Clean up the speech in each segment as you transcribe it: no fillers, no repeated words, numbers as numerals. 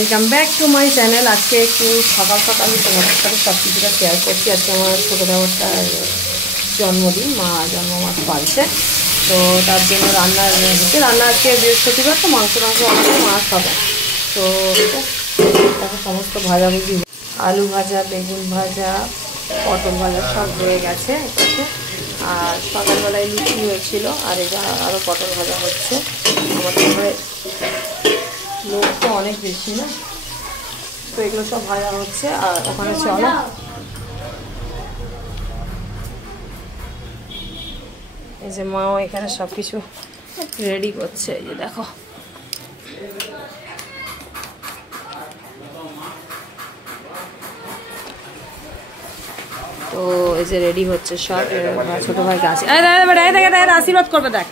Welcome back to my channel. আজকে একটু সকাল সকাল তোমাদের সাথে সব কিছুটা শেয়ার করছি। আজকে আমার ছোটো দেওয়ারটার জন্মদিন, মা জন্মমাস পালছে, তো তার জন্য রান্নার হচ্ছে। রান্না আজকে বৃহস্পতিবার, তো মাংস অনেক মাছ হবে। তো দেখো সমস্ত ভাজাভুজি, আলু ভাজা, বেগুন ভাজা, পটল ভাজা সব হয়ে গেছে এটাতে। আর সকালবেলায় লুচি হয়েছিল, আর এটা আরও পটল ভাজা হচ্ছে। আমাদের ঘরে লোক তো অনেক বেশি না, তো এগুলো সব ভাজা হচ্ছে। আর ওখানে চলো এই যে মাও এখানে সব কিছু রেডি করছে। এই যে দেখো তো এই যে রেডি হচ্ছে সব। ছোটো ভাইকে আশীর্বাদ করবে, দেখ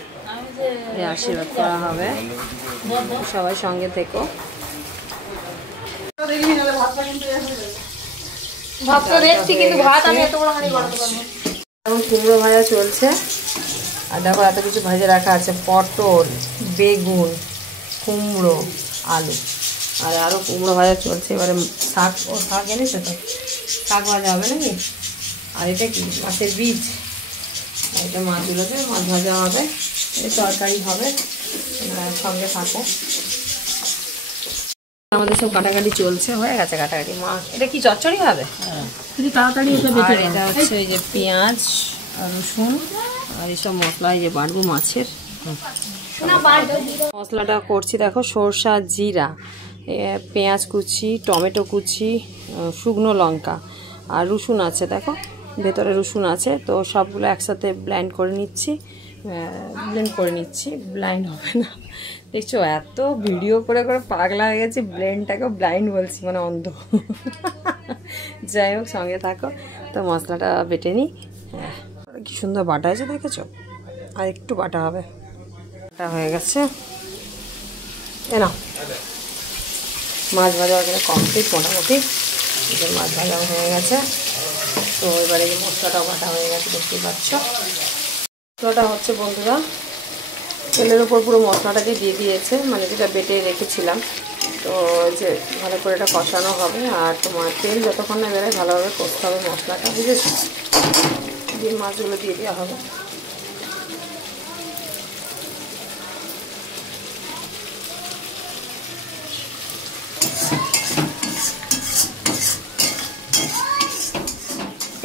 আশীর্বাদ করা হবে। সবাই সঙ্গে থেকো। এখন কুমড়ো ভাজা চলছে, আর দেখো এত কিছু ভাজা রাখা আছে, পটল, বেগুন, কুমড়ো, আলু, আর আরও কুমড়ো ভাজা চলছে। এবারে শাক, শাক এনেছে তো, শাক ভাজা হবে নাকি। আর এটা কি মাছের বীজ, আর এটা মাছগুলোতে মাছ ভাজা হবে, তরকারি হবে। সঙ্গে থাকো। আমাদের সব কাটাকাটি চলছে, হয়ে গেছে কাটাকাটি। মাছ এটা কি চচ্চড়ি হবে, তাড়াতাড়ি। এটা হচ্ছে এই যে পেঁয়াজ আর রসুন আর এইসব মশলা, এই যে বাটবো মাছের মশলাটা করছি। দেখো সরষা, জিরা, পেঁয়াজ কুচি, টমেটো কুচি, শুকনো লঙ্কা আর রসুন আছে। দেখো ভেতরে রসুন আছে, তো সবগুলো একসাথে ব্লেন্ড করে নিচ্ছি। ব্লাইন্ড হবে না, দেখছো এত ভিডিও করে করে পাগলা হয়ে গেছে। ব্লেন্ডটাকেও ব্লাইন্ড বলছি, মানে অন্ধ। যাই হোক সঙ্গে থাকো। তো মশলাটা বেটে নিই। হ্যাঁ কি সুন্দর বাটা হয়েছে, দেখেছো। আর একটু বাটা হবে। বাটা হয়ে গেছে। না মাছ ভাজা এখানে কমপ্লিট মোটামুটি। মাছ ভাজা হয়ে গেছে, তো এবারে এই মশলাটাও বাটা হয়ে গেছে, দেখতেই পাচ্ছ। মশলাটা হচ্ছে বন্ধুরা তেলের উপর পুরো মশলাটাকে দিয়ে দিয়েছে, মানে যেটা বেটে রেখেছিলাম। তো যে ভালো করে এটা কষানো হবে, আর তোমার তেল যতক্ষণ না বেরোয় ভালোভাবে কষতে হবে মশলাটা, বুঝেছো। দিয়ে মাছগুলো দিয়ে দেওয়া হবে।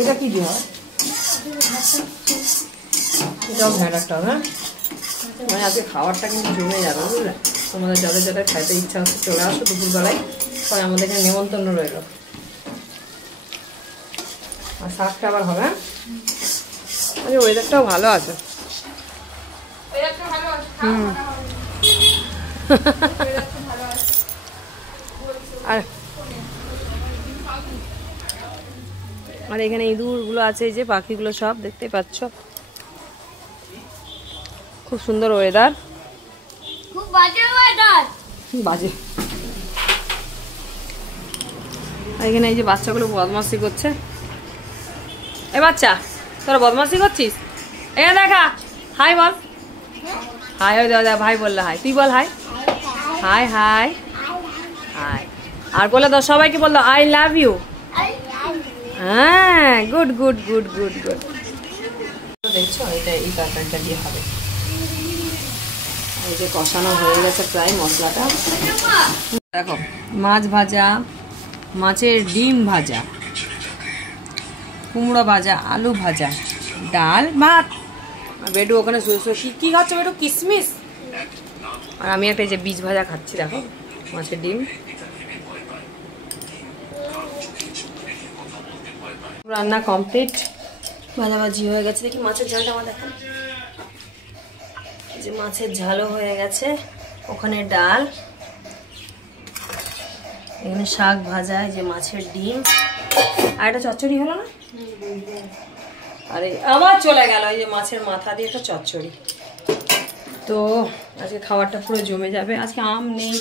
এটা কি দিয়ে হয়, এটাও ভেড়াটা হবে। মানে আজকে খাবারটা কিন্তু জমে যাবে, বুঝলে। তোমাদের যাদের যাদের খাইতে ইচ্ছা হচ্ছে চলে আসো দুপুরবেলায়, পরে আমাদের এখানে নেমন্তন্ন রইল। আর শাকটা আবার হবে। আরে ওয়েদারটাও ভালো আছে। আর এখানে ইঁদুরগুলো আছে, এই যে পাখিগুলো সব দেখতে পাচ্ছ। খুব সুন্দর ওয়েদার, খুব বাজে ওয়েদার, বাজে। আর এখানে এই যে বাচ্চাগুলো বদমাশি করছে। এ বাচ্চা তোরা বদমাশি করছিস, এখানে দেখা। হাই বল, হাই। ওই দাদা ভাই বললে হাই, তুই বল হাই। Hi hi hi. আর বলে দাও সবাইকে, বললো আই লাভ ইউ। হ্যাঁ good good good good good. দেখছো এটা এই তরকারিটা দিয়ে হবে। এই যে কষানো হয়ে গেছে প্রায় মশলাটা। দেখো মাছ ভাজা, মাছের ডিম ভাজা, কুমড়ো ভাজা, আলু ভাজা, ডাল, ভাত। বেডু ওখানে শুয়ে শুয়ে কি খাচ্ছ বেডু? কিশমিশ। আর আমি একটা এই যে বীজ ভাজা খাচ্ছি। দেখো মাছের ডিম। রান্না কমপ্লিট, ভাজাভাজি হয়ে গেছে। দেখি মাছের ঝালটা আমার দেখেন, এই যে মাছের ঝালও হয়ে গেছে। ওখানে ডাল, এখানে শাক ভাজা, এই যে মাছের ডিম, আর একটা চচ্চড়ি হলো না। আরে আবার চলে গেল, এই যে মাছের মাথা দিয়ে একটা চচ্চড়ি। তো আজকে খাবারটা পুরো জমে যাবে। আজকে আম নেই,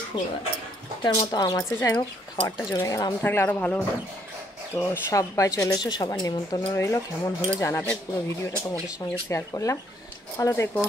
একটার মতো আম আছে। যাই হোক খাবারটা জমে গেল, আম থাকলে আরও ভালো হতো। তো সবাই চলে এসো, সবার নেমন্তন্ন রইল। কেমন হলো জানাবে। পুরো ভিডিওটা তোমাদের সঙ্গে শেয়ার করলাম। ভালো থেকো।